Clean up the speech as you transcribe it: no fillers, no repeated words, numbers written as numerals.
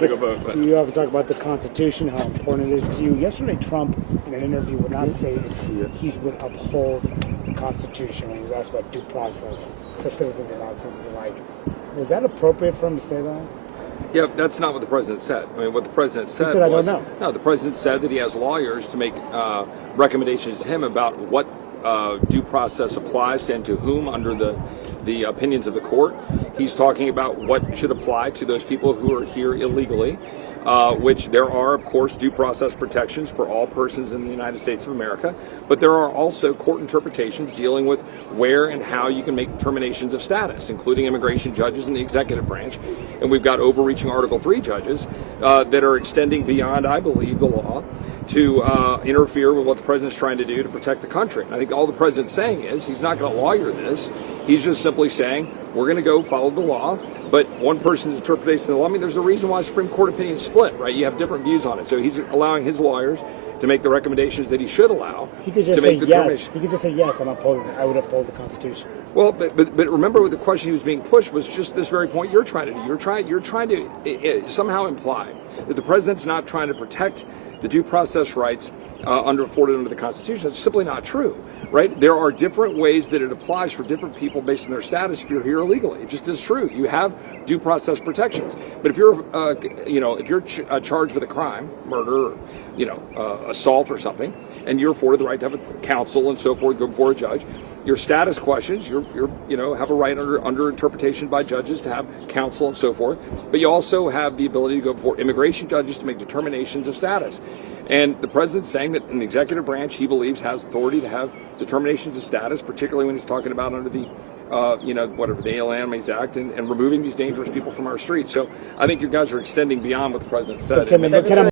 Go vote. You have to talk about the Constitution, how important it is to you. Yesterday, Trump, in an interview, would not say if he would uphold the Constitution when he was asked about due process for citizens and non-citizens alike. Was that appropriate for him to say that? Yeah, that's not what the president said. I mean, what the president said, said, was, I don't know. No, the president said that he has lawyers to make recommendations to him about what due process applies to and to whom under the opinions of the court. He's talking about what should apply to those people who are here illegally, which there are, of course, due process protections for all persons in the United States of America, but there are also court interpretations dealing with where and how you can make determinations of status, including immigration judges in the executive branch. And we've got overreaching Article 3 judges that are extending beyond, I believe, the law to interfere with what the president's trying to do to protect the country. And I think all the president's saying is he's not going to lawyer this. He's just simply saying we're going to go follow the law, but one person's interpretation of the law, I mean, there's a reason why Supreme Court opinions split, right? You have different views on it. So he's allowing his lawyers to make the recommendations that he should allow. He could just say yes. He could just say yes. I would uphold the Constitution. Well, but remember, the question he was being pushed was just this very point you're trying to do. You're trying to somehow imply that the president's not trying to protect the due process rights afforded under the Constitution. That's simply not true, right? There are different ways that it applies for different people based on their status if you're here illegally. It just is true. You have due process protections. But if you're, charged with a crime, murder, or, assault or something, and you're afforded the right to have a counsel and so forth, go before a judge, your status questions, you're have a right under interpretation by judges to have counsel and so forth. But you also have the ability to go before immigration judges to make determinations of status. And the president's saying that in the executive branch, he believes has authority to have determinations of status, particularly when he's talking about under the, the Aliens Act and removing these dangerous people from our streets. So I think you guys are extending beyond what the president said. Okay,